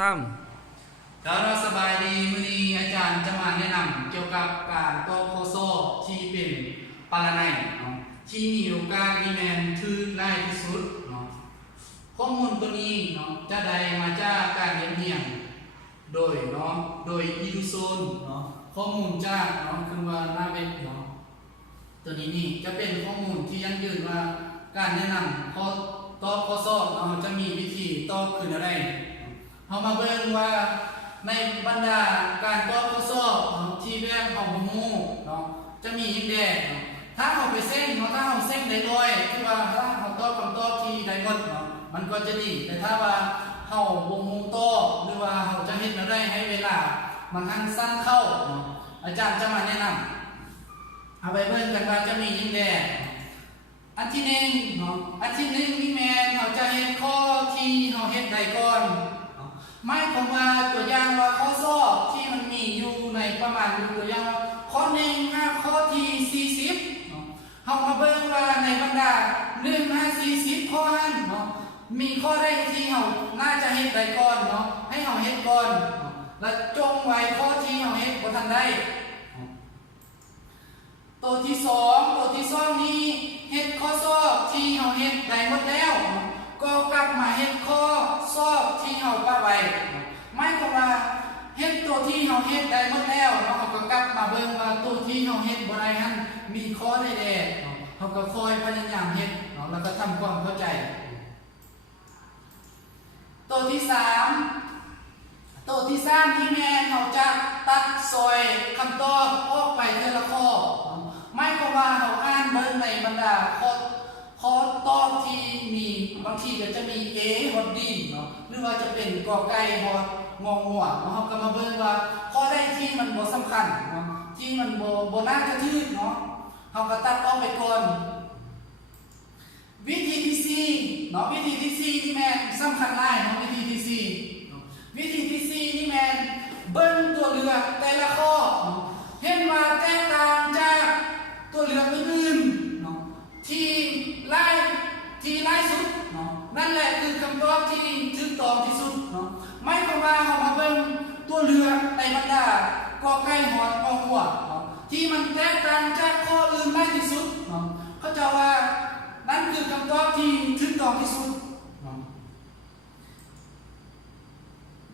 ซ้แล้วเราสบายดีมื้อนี้อาจารย์จะมาแนะนำเกี่ยวกับการต่อโคโซที่เป็นปาราไนเนาะที่มีโอกาสอีแมนทื่อง่ายที่สุดเนาะข้อมูลตัวนี้เนาะจะได้มาจากการเรียนเรียงโดยอีดูโซนเนาะข้อมูลจากเนาะคือว่าหน้าเว็บเนาะตัวนี้นี่จะเป็นข้อมูลที่ยั่งยืนว่าการแนะนำข้อต่อโคโซเนาะจะมีวิธีต่อคืนอะไรเรามาเบิ่งว่าในบรรดาการต่อข้อสอบที่แบบของบ่ฮู้เนาะจะมีอย่างใดถ้าเราไปเส้นเนาะถ้าเราเส้นได้ร้อยคือว่าถ้าเราตอบคำตอบที่ได้หมดเนาะมันก็จะดีแต่ถ้าว่าเราบ่ฮู้ตอบหรือว่าเราจะเฮ็ดได้ให้เวลามันทันสั้นเข้าเนาะอาจารย์จะมาแนะนำเอาไปเบิ่งกันว่าจะมีอย่างใดอันที่1เนาะอันที่1นี่แม่นเราจะเฮ็ดข้อที่เราเฮ็ดได้ก่อนไม่ผมว่าตัวอย่างว่าข้อสอบที่มันมีอยู่ในประมาณตัวอย่างว่าข้อ1 5ข้อที่40เรามาเบิ่งว่าในบรรดา1 5 40ข้อนั้นเนาะมีข้อใดที่เราน่าจะเฮ็ดได้ก่อนเนาะให้เราเฮ็ดก่อนแล้วจงไว้ข้อที่เราเฮ็ดบ่ทันได้ตัวที่2นี้เฮ็ดข้อสอบที่เราเฮ็ดได้หมดแล้วก็กลับมาเฮ็ดข้อสอบที่เราปะไว้ไม่ก็ว่าเฮ็ดตัวที่เราเฮ็ดได้หมดแล้วเนาะเราก็กลับมาเบิ่งว่าตัวที่เราเฮ็ดบ่ได้หั่นมีข้อใดแน่เราก็คอยพยายามเฮ็ดเนาะแล้วก็ทำความเข้าใจตัวที่3ที่แม่เราจะตัดซอยคำตอบออกไปทีละข้อไม่ก็ว่าเราอ่านเบิ่งในบรรดาข้อตอบที่มีบางทีก็จะมี A ฮอด D เนาะหรือว่าจะเป็นกอไก่ฮอดงองัวเนาะเราก็มาเบิ่งว่าข้อใดที่มันบ่สำคัญเนาะที่มันบ่น่าจะถือเนาะเราก็ตัดออกไปก่อนวิธีที่4เนาะวิธีที่4นี่แม่นสำคัญหลายเนาะวิธีที่4นี่แม่นเบิ่งตัวเลือกแต่ละข้อเห็นว่าแตกต่างจากตัวเลือกอื่นๆเนาะที่ไล่สุดเนาะนั่นแหละคือคำตอบที่ถูกต้องที่สุดเนาะไม่ก็ว่าเฮามาเบิ่งตัวเลือกในบรรดากอไก่ฮอดงองัวเนาะที่มันแตกต่างจากข้ออื่นมากที่สุดเนาะเขาจะว่านั่นคือคำตอบที่ถูกต้องที่สุดเนาะ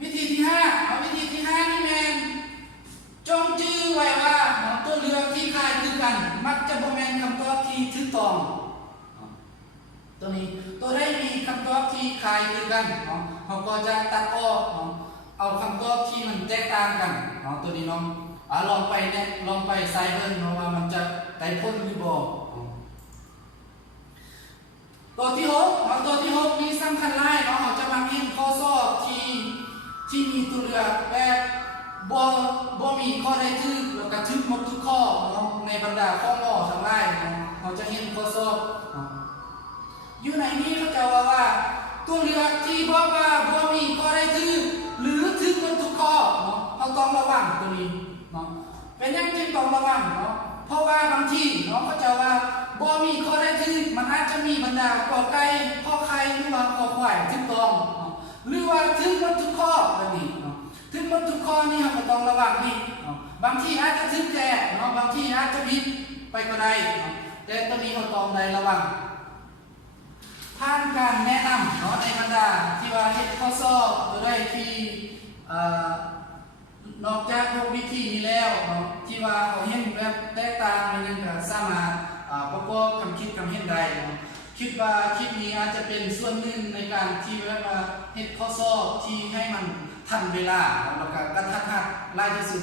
วิธีที่5นี่แม่นจงจื้อไว้ว่าตัวเลือกที่คล้ายคลึงกันมักจะบ่แม่นคำตอบที่ถูกต้องตัวนี้ตัวได้มีคำตอบที่คล้ายคลึงกันเนาะเราก็จะตัดออกเนาะเอาคำตอบที่มันแตกต่างกันเนาะตัวนี้น้องลองไปใส่เบิ่งเนาะว่ามันจะได้ผลหรือบ่ตัวที่6นี่สำคัญหลายเนาะเราจะมาเห็นข้อสอบที่มีตัวเลือกแบบบ่มีข้อใดถูกแล้วก็ถูกหมดทุกข้อเนาะในบรรดาข้องอทั้งหลายเนาะเราจะเห็นข้อสอบอยู่ในนี้เขาจะว่าตัวเลือกที่บอกว่าบ่มีข้อใดถูกหรือถูกหมดทุกข้อเนาะเราต้องระวังตัวนี้เนาะเป็นอย่างจึงต้องระวังเนาะเพราะว่าบางทีเนาะเขาจะว่าบ่มีข้อใดถูกมันอาจจะมีบรรดากอไก่ข้อไข่หรือว่าข้อควายถูกต้องหรือว่าถูกหมดทุกข้อแบบนี้เนาะถูกหมดทุกข้อนี่เราก็ต้องระวังนี่เนาะบางทีอาจจะถูกแท้เนาะบางทีอาจจะผิดไปก็ได้เนาะแต่ตัวนี้เราต้องได้ระวังผ่านการแนะนำเนาะในบรรดาที่ว่าเฮ็ดข้อสอบหรือได้ที่นอกจากพวกวิธีนี้แล้วเนาะที่ว่าเขาเห็นแบบแตกต่างมันยังก็สามารถประกอบคำคิดคำเห็นได้เนาะคิดว่าคลิปนี้อาจจะเป็นส่วนหนึ่งในการที่ว่าเฮ็ดข้อสอบที่ให้มันทันเวลาแล้วก็กระทัดรัดหลายที่สุด